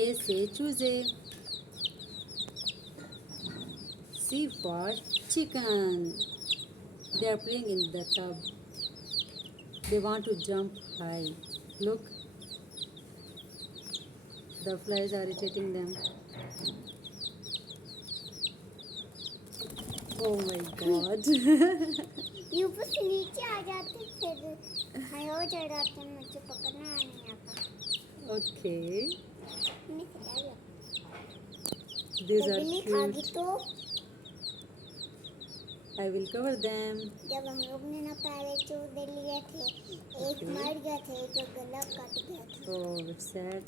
A say चूजे. C for chicken. They are playing in the tub. They want to jump high. Look, the flies are irritating them. Oh my God. ये ऊपर से नीचे आ जाते फिर हाय हो जाते हैं मुझे पकड़ना नहीं आता. Okay. नहीं खिलाया. These are बिल्ली खागी cute. तो I will cover them. जब हम लोग ने ना पहले चूजे लिए थे एक मर गया था एक का गला कट गया था. Oh, it's sad.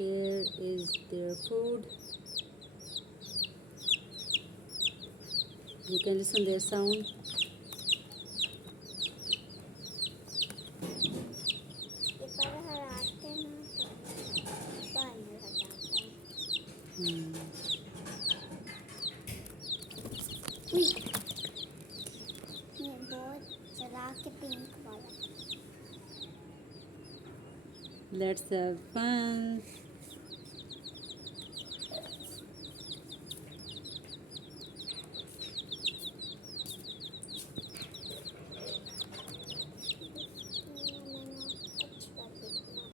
Here is their food. You can listen their sound. ये पर हराते हैं तो पानी लग जाता है. ये बहुत चला के पिंक वाला. Let's have fun.